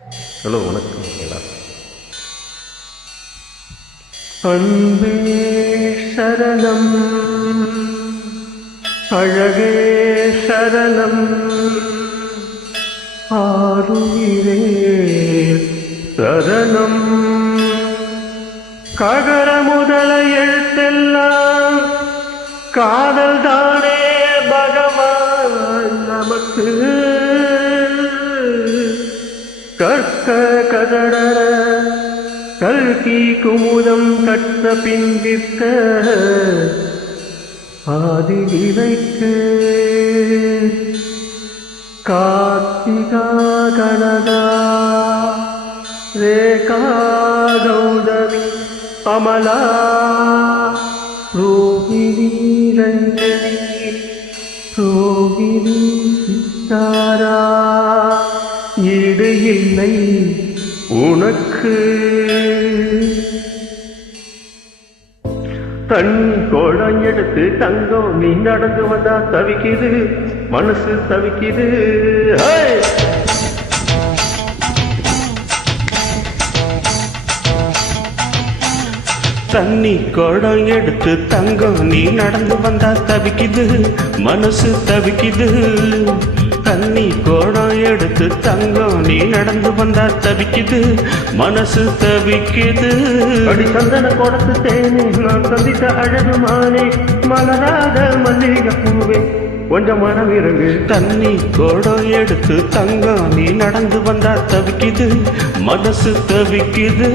Hello வணக்கம் எல்லாரும். அன்பே சரணம், அழகே சரணம், ஆருயிரே சரணம். ககர முதல எழுத்தெல்லாம் காதல் தானே பகவான் நமக்கு. கற்க கதடர கல்கி குமுதம் கற்ற பின்விற்க ஆதி விதைக்கு. கார்த்திகா கனகா ரேகா கௌதமி அமலா ரோகிணி ரஞ்சனி ரோகிணி சித்தாரா ஈடு இல்லை உனக்கு. தண்ணி கோடம் எடுத்து தங்கம் நீ நடந்து வந்தா தவிக்குது மனசு தவிக்குது. தண்ணி குடம் எடுத்து தங்கம் நீ நடந்து வந்தா தவிக்குது மனசு தவிக்குது. தண்ணி குடம் எடுத்து தங்கம் நீ நடந்து வந்தா தவிக்குது மனசு தவிக்குது. அடி சந்தன கொடுத்து தேனே நான் சந்தித்த அழகு மானே மலராத மல்லிகை பூவே கொஞ்சம் மனம் இறங்கு. தண்ணி குடம் எடுத்து தங்கம் நீ நடந்து வந்தா தவிக்குது மனசு தவிக்குது.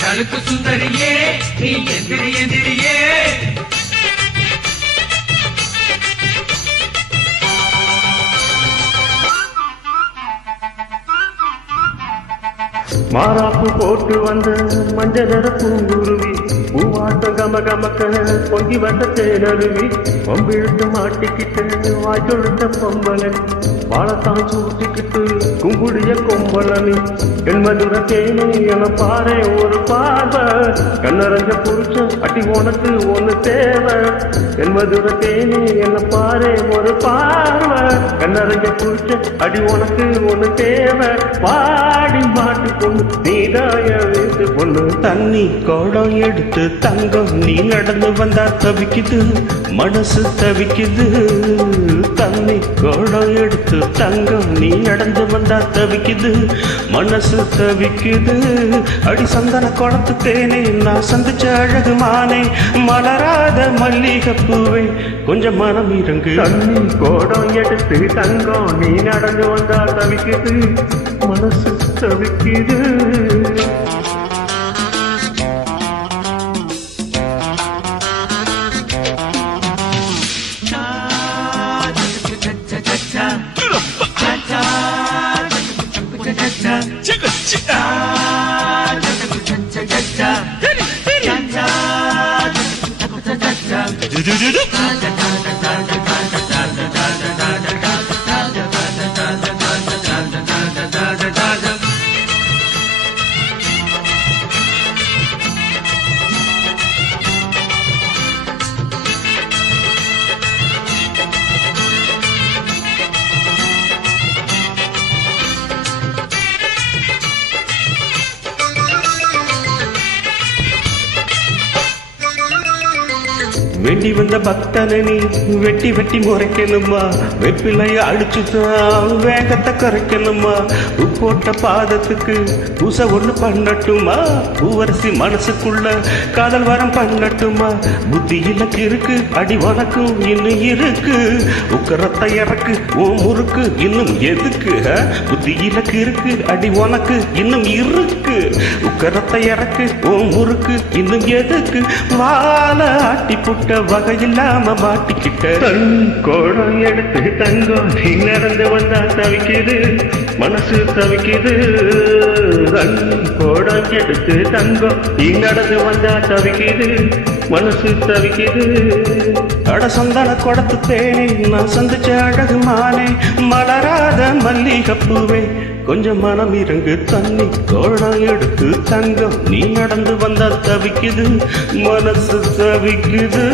கழுக்கு சுந்தரியே நீ எந்திரி எந்திரியே. மாறாப்பு போட்டு வந்த மஞ்ச நிற பூங்குருவி பூவாட்ட கம கமக்க பொங்கி வந்த தேனருவி பம்பிழுத்து மாட்டிக்கிட்டு வாய்ச்சொழுத்த பொம்பலன் வாழத்தான் சூட்டிக்கிட்டு கும்புடிய கொம்பலனி என் மதுர தேனி என பாறை ஒரு பார்வை கண்ணரஞ்ச புருஷன் அடி உனக்கு ஒண்ணு தேவை. என் மதுர தேனி என பாறை ஒரு பார்வை கண்ணரஞ்ச புருஷன் அடி உனக்கு ஒண்ணு தேவை. பாடி மாட்டு பொண்ணு நீதாய வீட்டு பொண்ணு. தண்ணி குடம் எடுத்து தங்கம் நீ நடந்து வந்தா தவிக்குது மனசு தவிக்குது. தண்ணி குடம் எடுத்து தங்கம் நீ நடந்து வந்தா தவிக்குது மனசு தவிக்குது. அடி சந்தன குளத்து தேனே நான் சந்திச்ச அழகு மானே மலராத மல்லிகை பூவே கொஞ்சம் மனம் இறங்கு. தண்ணி கோடம் எடுத்து தங்கம் நீ நடந்து வந்தா தவிக்குது மனசு தவிக்குது. வெட்டி வந்த பக்தனை நீ வெட்டி வெட்டி முறைக்கணுமா வெப்பிலைய அடிச்சுதான் வேகத்தை கரைக்கணுமா. உப்போட்ட பாதத்துக்கு பூசை ஒண்ணு பண்ணட்டுமா பூவரசி மனசுக்குள்ள காதல் வரம் பண்ணட்டுமா. புத்தி இலக்கு இருக்கு அடி உனக்கும் இன்னும் இருக்கு உக்கரத்தை இறக்கு ஓ முறுக்கு இன்னும் எதுக்கு. புத்தி இலக்கு இருக்கு அடி உனக்கு இன்னும் இருக்கு உக்கரத்தை இறக்கு ஓ முறுக்கு இன்னும் எதுக்கு. வாழ ஆட்டி புட்ட வகையில்லாம மாட்டிக்கிட்ட தன் கோடம் எடுத்து தங்கம் நீ நடந்து வந்தா தவிக்குது மனசு தவிக்குது தன் கோடம் எடுத்து தங்கம் நீ நடந்து வந்தா தவிக்குது மனசு தவிக்குது அட சொந்தன கொடத்து தேனே நான் சந்திச்ச அழகு மானே மலராத மல்லிகைப்பூவே கொஞ்சம் மனம் இறங்கு தண்ணி கோடம் எடுத்து தங்கம் நீ நடந்து வந்தா தவிக்குது மனசு தவிக்குது